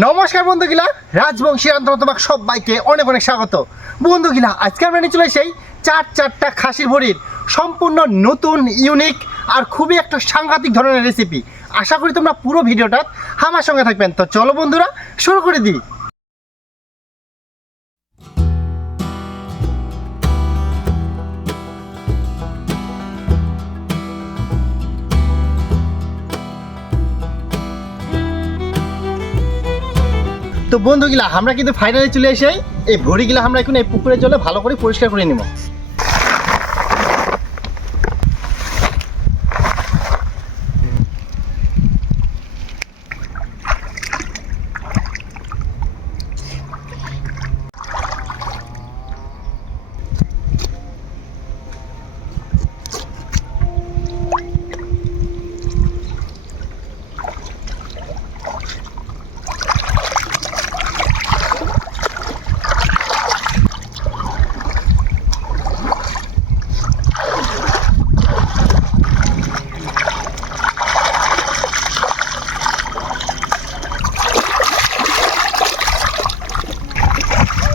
নমস্কার বন্ধুগিলা, রাজবংশী রান্ধন তোমাকে সবাইকে অনেক অনেক স্বাগত। বন্ধুগিলা, আজকে আমরা নিয়ে চলে এসেছি চারটা খাসির ভরির সম্পূর্ণ নতুন, ইউনিক আর খুবই একটা সাংঘাতিক ধরনের রেসিপি। আশা করি তোমরা পুরো ভিডিওটা আমার সঙ্গে থাকবেন। তো চলো বন্ধুরা, শুরু করে দিই। তো বন্ধুগিলা, আমরা কিন্তু ফাইনালি চলে এসে এই ভরিগুলা আমরা এখন এই পুকুরের জলে ভালো করে পরিষ্কার করে নিব।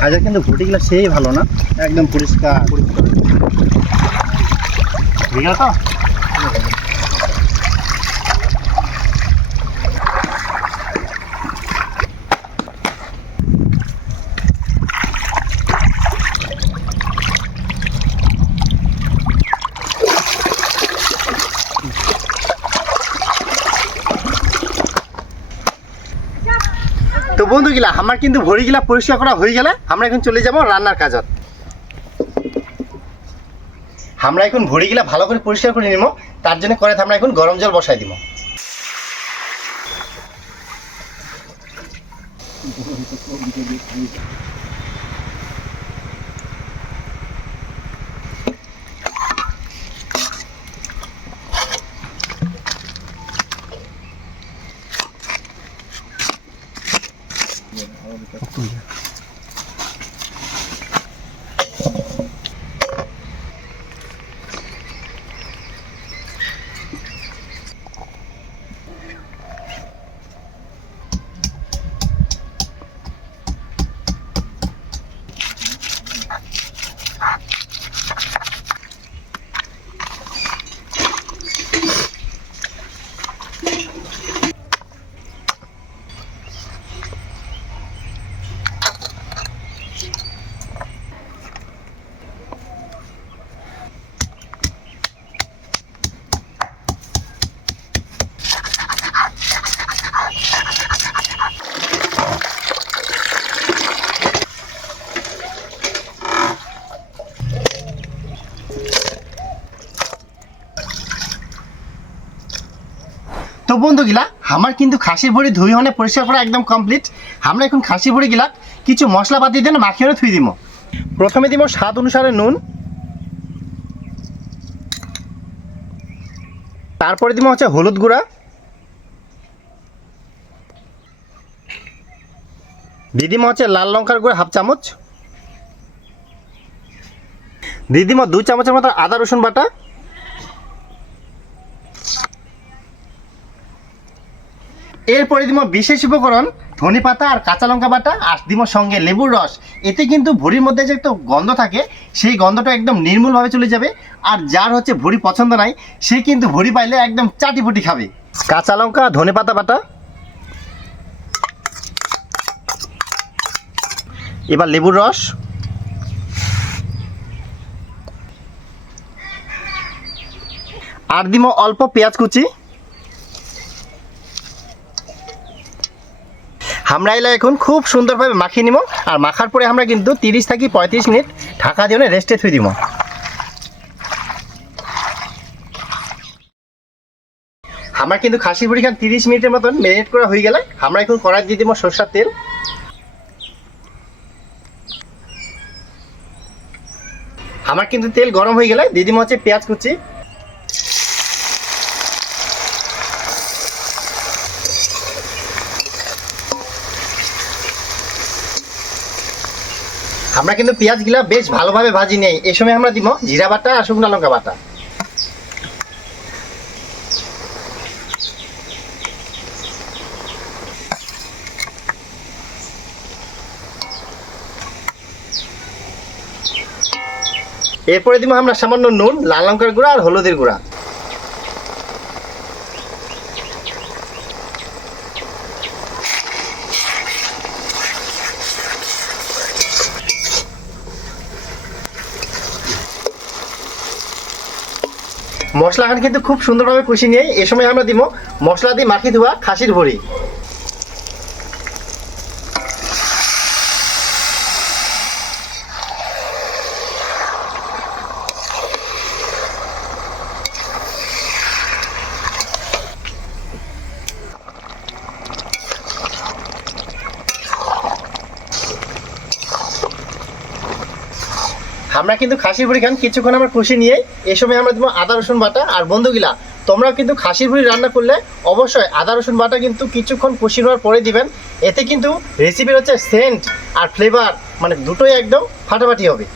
আজকে কিন্তু ভুটিগুলো সেই ভালো না, একদম পরিষ্কার ঠিক আছে। তো বন্ধুগিলা, আমার কিন্তু ভরিগুলা পরিষ্কার করা হয়ে গেলে আমরা এখন চলে যাব রান্নার কাজত। আমরা এখন ভরিগুলা ভালো করে পরিষ্কার করে নিব। তার জন্য করে আমরা এখন গরম জল বসাই দিব। তো বন্ধুগিলা, আমার কিন্তু খাসির ভরি ধুই হনে পরিষ্কার করা একদম কমপ্লিট। আমরা এখন খাসির ভরি গিলা কিছু মশলাপাতি দিয়ে মাখিয়ে ধুই দিব। প্রথমে দিব স্বাদ অনুসারে নুন, তারপরে দিব হচ্ছে হলুদ গুঁড়া, দিয়ে দিব হচ্ছে লাল লঙ্কার গুঁড়া হাফ চামচ, দিয়ে দিব 2 চামচের মতো আদা রসুন বাটা, এরপরে দিব বিশেষ উপকরণ ধনে পাতা আর কাঁচা লঙ্কা বাটা, আর দিব সঙ্গে লেবুর রস। এতে কিন্তু ভুড়ির মধ্যে যে একটা গন্ধ থাকে, সেই গন্ধটা একদম নির্মূলভাবে চলে যাবে। আর যার হচ্ছে ভুড়ি পছন্দ নাই, সে কিন্তু ভুড়ি পাইলে একদম চাটিপুটি খাবে। কাঁচা লঙ্কা, ধনে পাতা বাটা, এবার লেবুর রস, আর দিব অল্প পেঁয়াজ কুচি। আমরা এলা এখন খুব সুন্দরভাবে মাখিয়ে নিব। আর মাখার পরে আমরা কিন্তু 30 থেকে 35 মিনিট ঢাকা দিয়ে রেস্টে থুই দিব। আমার কিন্তু খাসির ভুড়ি খান 30 মিনিটের মতন ম্যারিনেট করা হয়ে গেলে আমরা এখন কড়াই দিয়ে দিব সরষের তেল। আমার কিন্তু তেল গরম হয়ে গেলে দিয়ে দিব হচ্ছে পেঁয়াজ কুচি, আমরা কিন্তু পেঁয়াজগুলা বেশ ভালোভাবে ভাজি নেই। এই সময় আমরা দিব জিরা বাটা আর শুকনো লঙ্কা বাটা। এরপরে দিব আমরা সামান্য নুন, লাল লঙ্কার গুঁড়া আর হলুদের গুঁড়া। মশলাখান কিন্তু খুব সুন্দরভাবে কষিয়ে নিয়ে এ সময় আমরা দিব মশলা দিয়ে মাখিয়ে ধোয়া খাসির ভুঁড়ি। আমরা কিন্তু খাসির ভুঁড়ি খান কিছুক্ষণ আমরা কষিয়ে নিয়ে এ সময় আমরা দেবো আদা রসুন বাটা। আর বন্ধুগুলা, তোমরা কিন্তু খাসির ভুঁড়ি রান্না করলে অবশ্যই আদা রসুন বাটা কিন্তু কিছুক্ষণ কষিয়ে নেওয়ার পরে দিবেন। এতে কিন্তু রেসিপির হচ্ছে সেন্ট আর ফ্লেভার মানে দুটোই একদম ফাটাফাটি হবে।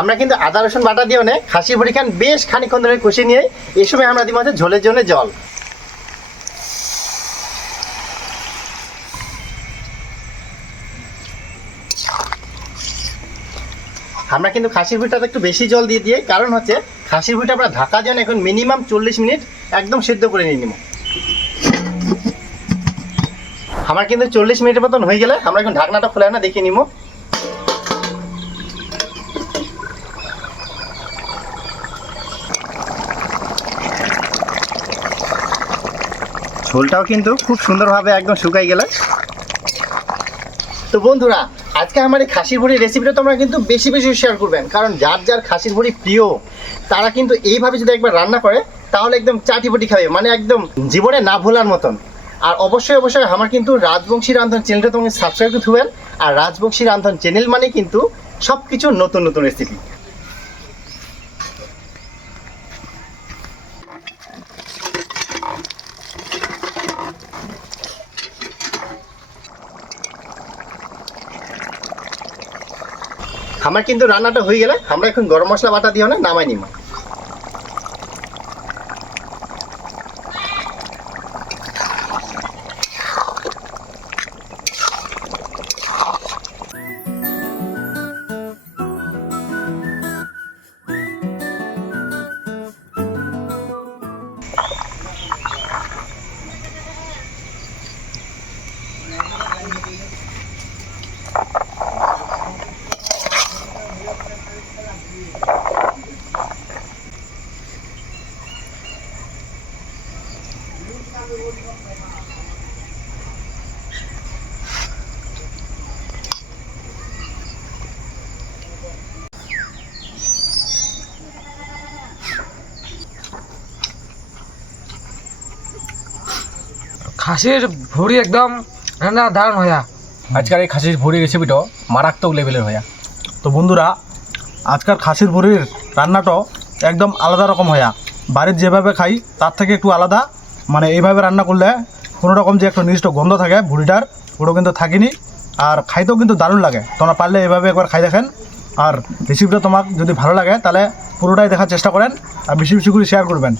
আমরা কিন্তু আদা রসুন বাটা দিয়ে অনেক খাসির ভুঁড়ি খান বেশ খানিকক্ষণ ধরে কষিয়ে নিয়ে এই সময় আমরা দিব হচ্ছে ঝোলের জন্য জল। আমরা কিন্তু খাসির ভুঁড়িটাতে একটু বেশি জল দিয়ে কারণ হচ্ছে খাসির ভুঁড়িটা আমরা ঢাকা দিয়ে এখন মিনিমাম 40 মিনিট একদম সিদ্ধ করে নিয়ে নিব। আমার কিন্তু 40 মিনিটের মতন হয়ে গেলে আমরা এখন ঢাকনাটা খুলে না দেখিয়ে নিব। ঝোলটাও কিন্তু খুব সুন্দরভাবে একদম শুকাই গেলে। তো বন্ধুরা, আজকে আমার এই খাসির ভুঁড়ির রেসিপিটা তোমরা কিন্তু বেশি বেশি শেয়ার করবেন, কারণ যার যার খাসির ভুঁড়ি প্রিয় তারা কিন্তু এইভাবে যদি একবার রান্না করে তাহলে একদম চাটিপটি খাবে, মানে একদম জীবনে না ভোলার মতন। আর অবশ্যই অবশ্যই আমার কিন্তু রাজবংশী রান্ধন চ্যানেলটা তোমাকে সাবস্ক্রাইব করতে হবেন। আর রাজবংশী রান্ধন চ্যানেল মানে কিন্তু সব কিছু নতুন নতুন রেসিপি। আমার কিন্তু রান্নাটা হয়ে গেলে আমরা এখন গরম মশলা বাটা দিয়ে নামাই নিব। খাসির ভুঁড়ি একদম রান্না দারুণ হয়া। আজকের এই খাসির ভুঁড়ির রেসিপিটা মারাত্মক লেভেলের হয়া। তো বন্ধুরা, আজকাল খাসির ভুঁড়ির রান্নাটা একদম আলাদা রকম হয়া। বাড়ির যেভাবে খাই তার থেকে একটু আলাদা, মানে এইভাবে রান্না করলে কোনো রকম যে একটা নির্দিষ্ট গন্ধ থাকে ভুঁড়িটার, ওটা কিন্তু থাকেনি। আর খাইতেও কিন্তু দারুণ লাগে। তোমরা পারলে এভাবে একবার খাই দেখেন। আর রেসিপিটা তোমার যদি ভালো লাগে তাহলে পুরোটাই দেখার চেষ্টা করেন আর বেশি বেশি করে শেয়ার করবেন।